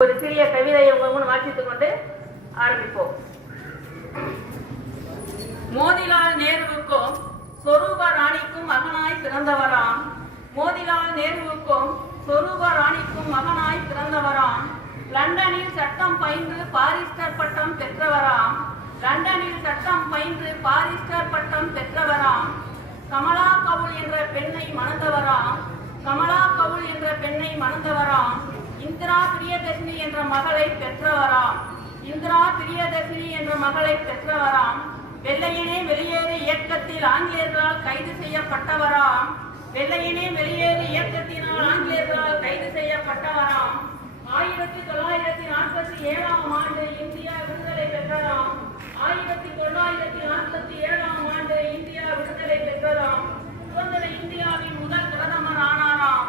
ஒரு சிறிய கவிதையை உங்க முன் வாசித்துக் கொண்டு ஆரம்பிப்போம். மோதிலால் நேருவுக்கும் சொரூப ராணிக்கும் மகனாய் பிறந்தவராம். மோதிலால் நேருவுக்கும் சொரூப ராணிக்கும் மகனாய் பிறந்தவராம். லண்டனில் சட்டம் பயின்று பாரிஸ்டர் பட்டம் பெற்றவராம். லண்டனில் சட்டம் பயின்று பாரிஸ்டர் பட்டம் பெற்றவராம். கமலா கவுல் என்ற பெண்ணை மணந்தவராம். கமலா கவுல் என்ற பெண்ணை மணந்தவராம். இந்திரா பிரியதர்ஷினி என்ற மகளை பெற்றவராம். இந்திரா பிரியதர்ஷினி என்ற மகளை பெற்றவராம். வெள்ளையனே வெளியேறு இயக்கத்தில் ஆங்கிலேயர்களால் கைது செய்யப்பட்டவராம். வெள்ளையனே வெளியேறு இயக்கத்தினால் ஆங்கிலேயர்களால் கைது செய்யப்பட்டவராம். 1947 ஆண்டு இந்தியா விடுதலை பெற்றதாம். 1947 ஆண்டு இந்தியா விடுதலை பெற்றதாம். சுதந்திர இந்தியாவின் முதல் பிரதமர் ஆனாராம்.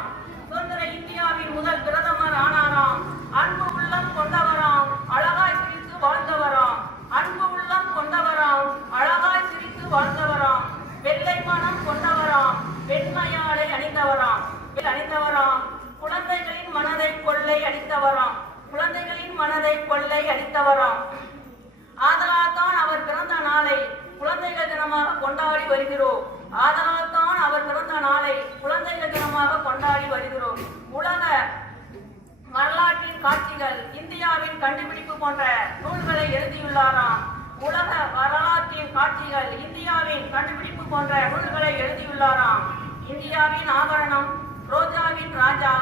சுதந்திர இந்தியாவின் முதல் பிரதமர் ஆனாராம். அன்பு உள்ளம் கொண்டவராம், அழகாய் சிரித்து வாழ்ந்தவராம். அன்பு உள்ளம் கொண்டவராம், அழகாய் சிரித்து வாழ்ந்தவராம். வெள்ளை மனம் கொண்டவராம், வெண்மையாளை அணிந்தவராம். அணிந்தவராம். குழந்தைகளின் மனதை கொள்ளை அடித்தவராம். குழந்தைகளின் மனதை கொள்ளை அடித்தவராம். ஆதலால் தான் அவர் பிறந்த நாளை குழந்தைகள் தினமாக கொண்டாடி வருகிறோம். ஆதலால் தான் அவர் பிறந்த நாளை குழந்தைகள் தினமாக கொண்டாடி வருகிறோம். உலக வரலாற்றின் காட்சிகள் இந்தியாவின் கண்டுபிடிப்பு போன்ற நூல்களை எழுதியுள்ளாராம். உலக வரலாற்றின் காட்சிகள் இந்தியாவின் கண்டுபிடிப்பு போன்ற நூல்களை எழுதியுள்ளாராம். இந்தியாவின் ஆபரணம், ரோஜாவின் ராஜா,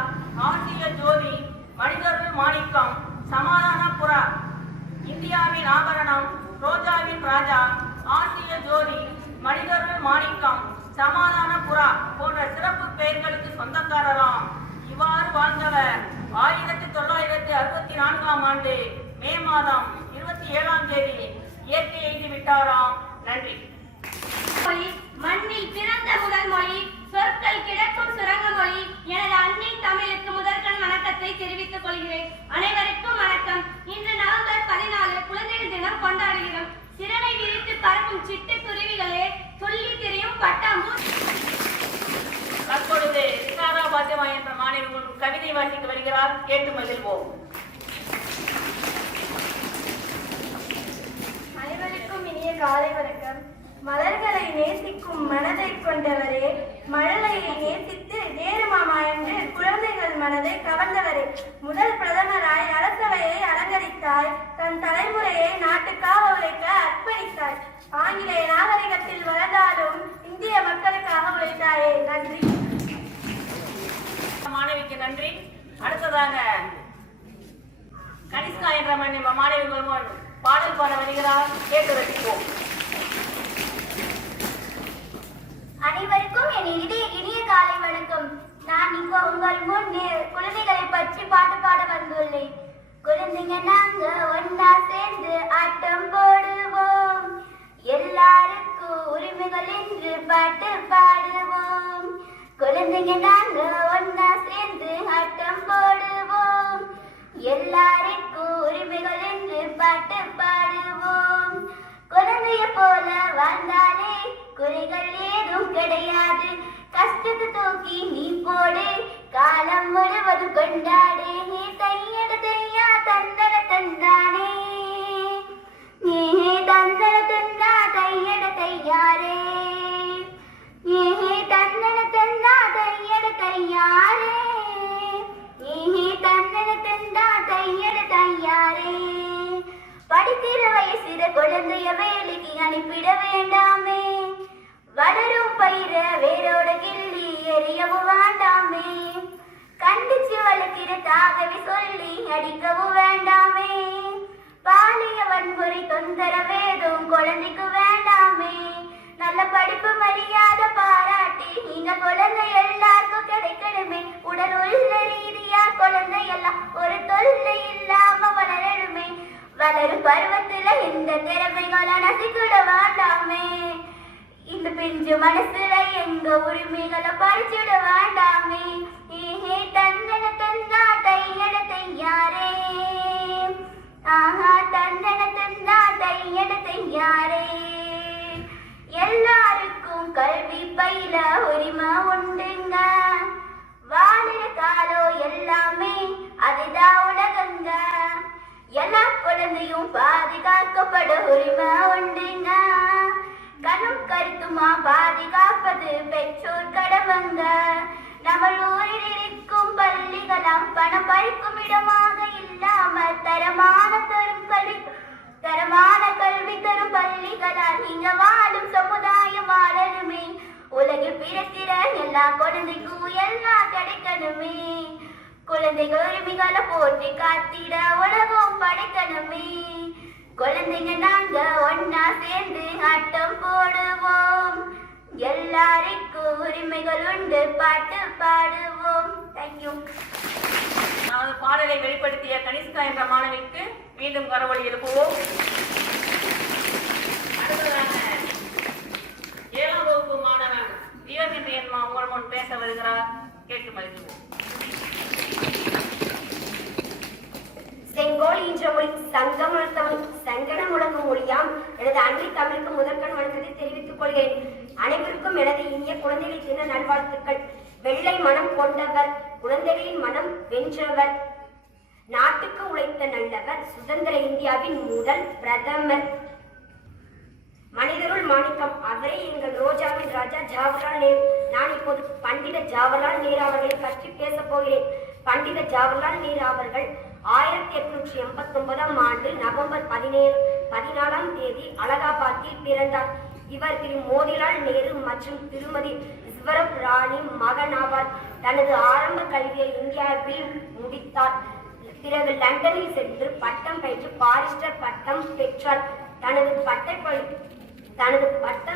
ஆசிய ஜோதி, மனிதர்கள் மாணிக்கம், சமாதான புறா. இந்தியாவின் ஆபரணம், ரோஜாவின் ராஜா, ஆசிய ஜோதி, மனிதர்கள் மாணிக்கம், சமாதான புறா போன்ற சிறப்பு பெயர்களுக்கு சொந்தக்காரராம். இவ்வாறு வாழ்ந்தவர் 1964 ஆண்டு மே மாதம் 27ஆம் தேதி இயற்கை எய்தி விட்டாராம். நன்றி. மண்ணில் பிறந்த முதல் மொழி, சொற்கள் கிடக்கும் சுரங்க மொழி. எனது அன்னை தமிழுக்கு முதற்கண் வணக்கத்தை தெரிவித்துக் கொள்கிறேன். அனைவருக்கும் வணக்கம். இன்று நவம்பர் 14 குழந்தைகள் தினம் கொண்டாடுகிறோம். சிறகை விரித்து பறக்கும் சிட்டுக்குருவிகளே, சொல்லி திரியும் பட்டாம்பூச்சி. தற்பொழுது ரிசாரா பாத்திமா என்ற மாணவி கவிதை வாசிக்க வருகிறார். கேட்டு மகிழ்வோம். அனைவருக்கும் இனிய காலை வணக்கம். மலர்களை நேசிக்கும் மனதை கொண்டவரே, மழலையை நேசித்து நேருமாமா என்று குழந்தைகள் மனதை கவர்ந்தவரே, முதல் பிரதமராய் அரசவையை அலங்கரித்தாய். தன் தலைமுறையை நாட்டுக்காக உழைக்க அர்ப்பணித்தாய். ஆங்கிலேய நாகரிகத்தில் வளர்ந்தாலும் இந்திய மக்களுக்காக உழைத்தாயே. நன்றி. மாணவிக்கு நன்றி. அடுத்ததாக கனிஷ்கா என்ற மாணவி பாடல் பாட வருகிறார். கேட்டு ரசிப்போம். அனைவருக்கும் என் இனிய காலை வணக்கம். நான் இங்கு உங்கள் முன் குழந்தைகளை பற்றி பாட்டு பாட வந்துள்ளேன். குழந்தைங்க நாங்க ஒன்னா சேர்ந்து ஆட்டம் போடுவோம். எல்லாருக்கும் உரிமைகள் என்று பாட்டு பாடுவோம். குழந்தைங்க நாங்க ஒன்னா சேர்ந்து ஆட்டம் போடுவோம். எல்லாருக்கும் உரிமைகள் என்று பாட்டு பாடுவோம். குழந்தைய போல வாழ்ந்தாலே குறைகள் ஏதும் கிடையாது. கஷ்டத்தை தூக்கி நீ போடு, காலம் முழுவதும் கொண்டாடு. தையட தையா தந்தன தந்தானே, தந்தன தந்தா தையட தையாரே, தந்தன தந்தா தையட தையாரே, தந்தன தந்தா தையட தையாரே. படிக்கிற வயசுல குழந்தைய வேலைக்கு அனுப்பிட வேண்டாமே. வளரும் பயிர வேரோட கிள்ளி எரியவும் வேண்டாமே. கண்டிச்சு வளர்க்கிற தாகவி சொல்லி அடிக்கவும் வேண்டாமே. பாலிய வன்முறை தொந்தரவேதும் குழந்தைக்கு வேண்டாமே. நல்ல படிப்பு மரியாதை பாராட்டி இந்த குழந்தை எல்லாருக்கும் கிடைக்கணுமே. உடல் உள்ள ரீதியா குழந்தை எல்லாம் ஒரு தொல்லை இல்லாம வளரணுமே. வளரும் பருவத்துல இந்த திறமைகளை நசிக்கிட வேண்டாமே. இந்த பிஞ்சு மனசுல எங்க உரிமைகளை பறிச்சுட வேண்டாமே. தந்தன தந்தா தையட தையாரே, தந்தன தந்தா தையட தையாரே. எல்லாருக்கும் கல்வி பயில உரிமை உண்டுங்க. வாழுற காலம் எல்லாமே அதுதான் உலகங்க. பறிக்கும் இடமாக இல்லாமல் தரமான கல்வி தரும் பள்ளிகளால் நீங்க வாழும் சமுதாயம் வாழணுமே. உலகில் பிறக்கிற எல்லா குழந்தைக்கும் எல்லாம் கிடைக்கணுமே. குழந்தைகள் உரிமைகளை போற்றி காத்திட உலகம் படைக்கணுமே. குழந்தைங்க நாங்க ஒன்னா சேர்ந்து ஆட்டம் போடுவோம். எல்லாருக்கும் உரிமைகள் உண்டு, பாட்டு பாடுவோம். தேங்க்யூ. நமது பாடலை வெளிப்படுத்திய கனிஷ்கா என்ற மாணவிக்கு மீண்டும் கரவொலி எழுப்புவோம். அடுத்ததாக 7ஆம் வகுப்பு மாணவன் தீரமின்றியன் உங்கள் முன் பேச வருகிறார். கேட்டு மகிழ்வோம். செங்கோல் ஈன்ற மொழி சங்கம தமிழ் சங்கன முழங்கும் மொழியாம் எனது அன்னை தமிழுக்கு முதற்கண் வணக்கத்தை தெரிவித்துக் கொள்கிறேன். அனைவருக்கும் எனது இனிய குழந்தைகள் தின நல்வாழ்த்துக்கள். வெள்ளை மனம் கொண்டவர், குழந்தைகளின் மனம் வென்றவர், நாட்டுக்கு உழைத்த நல்லவர், சுதந்திர இந்தியாவின் முதல் பிரதமர், மனிதருள் மாணிக்கம், அவரே எங்கள் ரோஜாவின் ராஜா ஜவஹர்லால் நேரு. நான் இப்போது பண்டித ஜவஹர்லால் நேரு அவர்களை பற்றி பேசப் போகிறேன். பண்டித ஜவஹர்லால் நேரு அவர்கள் 1889ஆம் ஆண்டு நவம்பர் 14ஆம் தேதி அலகாபாத்தில் பிறந்தார். இவர் திரு மோதிலால் நேரு மற்றும் திருமதி ஸ்வரூப் ராணி மகன் ஆவார். தனது ஆரம்ப கல்வியை இந்தியாவில் முடித்தார். பிறகு லண்டனில் சென்று பட்டம் பெற்று பாரிஸ்டர் பட்டம் பெற்றார். தனது பட்ட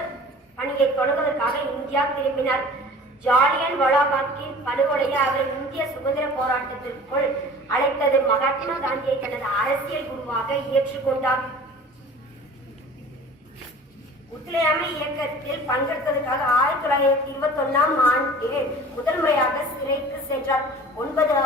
பணியை தொடங்குவதற்காக இந்தியா திரும்பினார். ஜாலியன் வாலாபாக்கின் படுகொலையை அவர் இந்திய சுதந்திர போராட்டத்திற்குள் அழைத்தது. மகாத்மா காந்தியை தனது அரசியல் குருவாக ஏற்றுக்கொண்டார். ஒத்துழையாமை இயக்கத்தில் பங்கெடுத்ததற்காக 1921ஆம் ஆண்டில் முதல் முறையாக சிறைக்கு சென்றார். 9